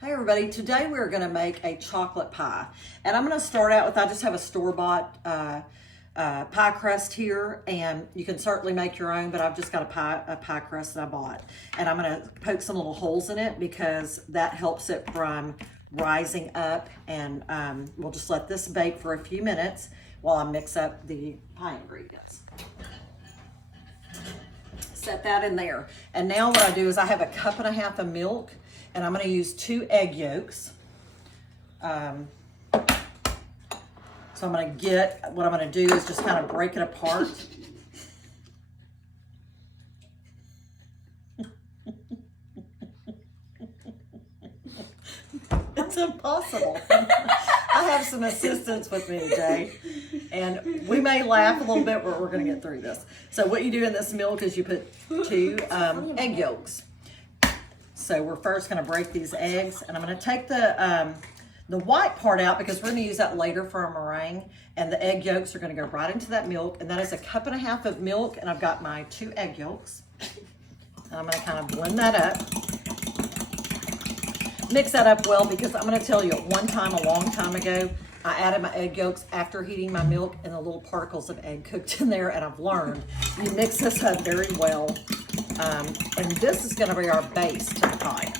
Hey everybody, today we're going to make a chocolate pie. And I'm going to start out with, I just have a store-bought pie crust here, and you can certainly make your own, but I've just got a pie crust that I bought. And I'm going to poke some little holes in it because that helps it from rising up. And we'll just let this bake for a few minutes while I mix up the pie ingredients. Set that in there. And now what I do is I have 1.5 cups of milk, and I'm going to use 2 egg yolks. So I'm going to get, what I'm going to do is just kind of break it apart. It's impossible. I have some assistants with me today, and we may laugh a little bit, but we're going to get through this. So what you do in this milk is you put 2 egg yolks. So we're first going to break these eggs, and I'm going to take the white part out because we're going to use that later for a meringue, and the egg yolks are going to go right into that milk, and that is 1.5 cups of milk, and I've got my 2 egg yolks. And I'm going to kind of blend that up. Mix that up well, because I'm going to tell you, at one time, a long time ago, I added my egg yolks after heating my milk, and the little particles of egg cooked in there, and I've learned you mix this up very well. And this is going to be our base to the pie.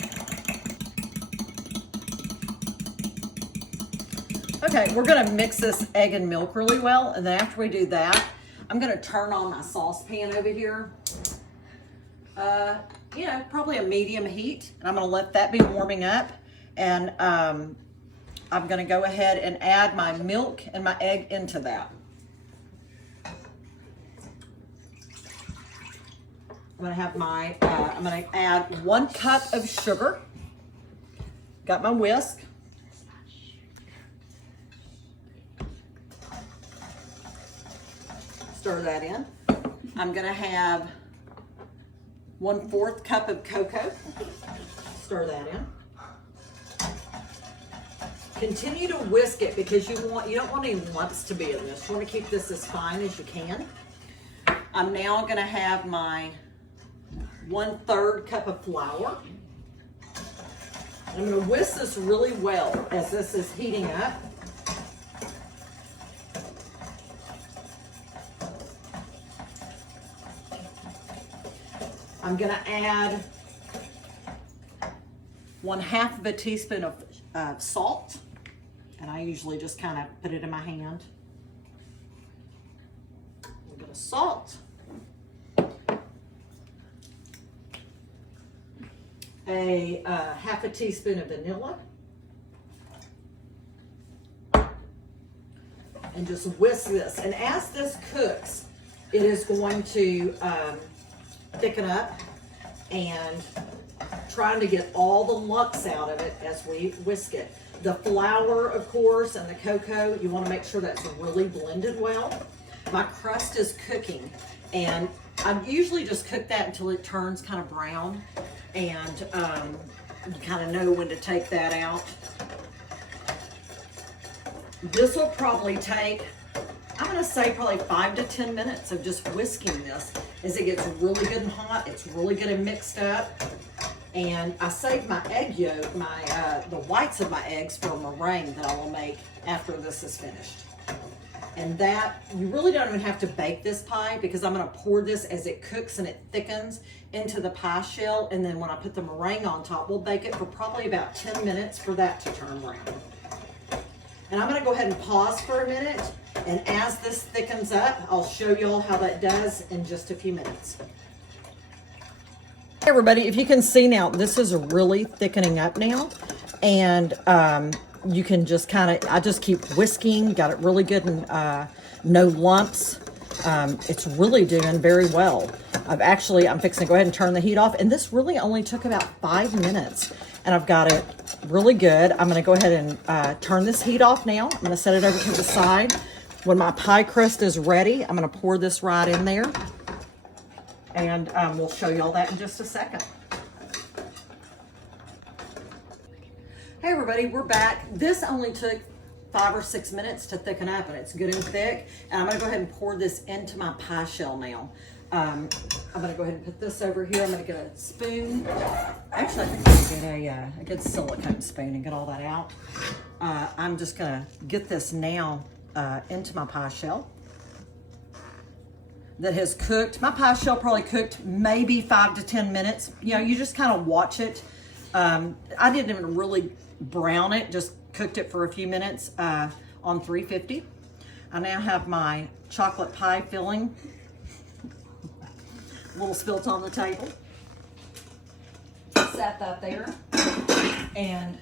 Okay, we're going to mix this egg and milk really well, and then after we do that, I'm going to turn on my saucepan over here. You know, probably a medium heat, and I'm going to let that be warming up, and I'm going to go ahead and add my milk and my egg into that. I'm going to have my, I'm going to add 1 cup of sugar. Got my whisk. Stir that in. I'm going to have 1/4 cup of cocoa. Stir that in. Continue to whisk it because you don't want any lumps to be in this. You want to keep this as fine as you can. I'm now going to have my 1/3 cup of flour. I'm going to whisk this really well as this is heating up. I'm going to add 1/2 teaspoon of salt, and I usually just kind of put it in my hand. A little bit of salt. A 1/2 teaspoon of vanilla, and just whisk this. And as this cooks, it is going to thicken up, and trying to get all the lumps out of it as we whisk it. The flour, of course, and the cocoa, you want to make sure that's really blended well. My crust is cooking, and I usually just cook that until it turns kind of brown, and you kind of know when to take that out. This will probably take, I'm going to say probably 5 to 10 minutes of just whisking this as it gets really good and hot. It's really good and mixed up. And I saved my egg yolk, the whites of my eggs for a meringue that I will make after this is finished. And that, you really don't even have to bake this pie because I'm going to pour this as it cooks and it thickens into the pie shell. And then when I put the meringue on top, we'll bake it for probably about 10 minutes for that to turn brown. And I'm going to go ahead and pause for a minute. And as this thickens up, I'll show you all how that does in just a few minutes. Hey everybody, if you can see now, this is really thickening up now. And you can just kind of, I just keep whisking, got it really good and no lumps. It's really doing very well. I'm fixing to go ahead and turn the heat off. And this really only took about 5 minutes. And I've got it really good. I'm going to go ahead and turn this heat off now. I'm going to set it over to the side. When my pie crust is ready, I'm going to pour this right in there. And we'll show you all that in just a second. Hey everybody, we're back. This only took 5 or 6 minutes to thicken up, and it's good and thick. And I'm going to go ahead and pour this into my pie shell now. I'm gonna go ahead and put this over here. I'm gonna get a spoon. Actually, I think I'm gonna get a good silicone spoon and get all that out. I'm just gonna get this now into my pie shell that has cooked. My pie shell probably cooked maybe 5 to 10 minutes. You know, you just kind of watch it. I didn't even really brown it, just cooked it for a few minutes on 350. I now have my chocolate pie filling. A little spilt on the table. Set that there. And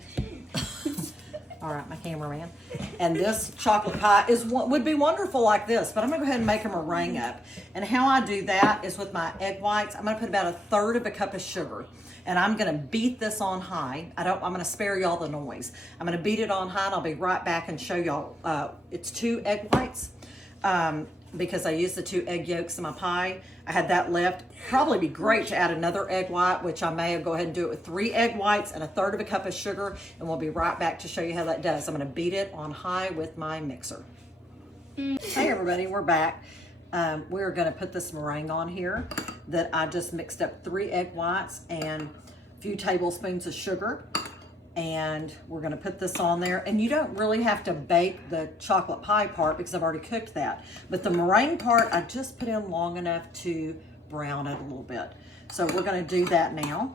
all right, my cameraman. And this chocolate pie would be wonderful like this, but I'm gonna go ahead and make a meringue up. And how I do that is with my egg whites. I'm gonna put about 1/3 of a cup of sugar, and I'm gonna beat this on high. I'm gonna spare y'all the noise. I'm gonna beat it on high, and I'll be right back and show y'all. It's 2 egg whites because I used the 2 egg yolks in my pie. I had that left. Probably be great to add another egg white, which I may go ahead and do it with 3 egg whites and 1/3 of a cup of sugar, and we'll be right back to show you how that does. I'm gonna beat it on high with my mixer. Hey everybody, we're back. We're gonna put this meringue on here that I just mixed up 3 egg whites and a few tablespoons of sugar. And we're gonna put this on there. And you don't really have to bake the chocolate pie part because I've already cooked that. But the meringue part, I just put in long enough to brown it a little bit. So we're gonna do that now.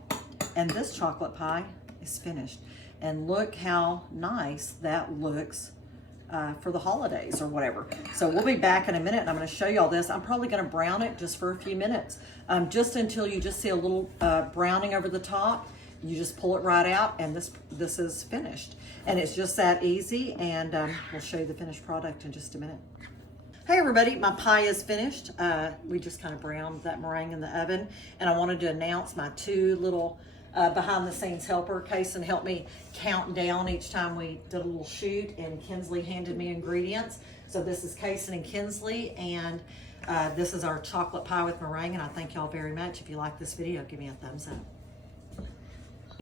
And this chocolate pie is finished. And look how nice that looks for the holidays or whatever. So we'll be back in a minute and I'm gonna show you all this. I'm probably gonna brown it just for a few minutes, just until you just see a little browning over the top. You just pull it right out and this is finished. And it's just that easy, and we'll show you the finished product in just a minute. Hey everybody, my pie is finished. We just kind of browned that meringue in the oven, and I wanted to announce my 2 little behind the scenes helper. Kason helped me count down each time we did a little shoot, and Kinsley handed me ingredients. So this is Kason and Kinsley, and this is our chocolate pie with meringue, and I thank y'all very much. If you like this video, give me a thumbs up.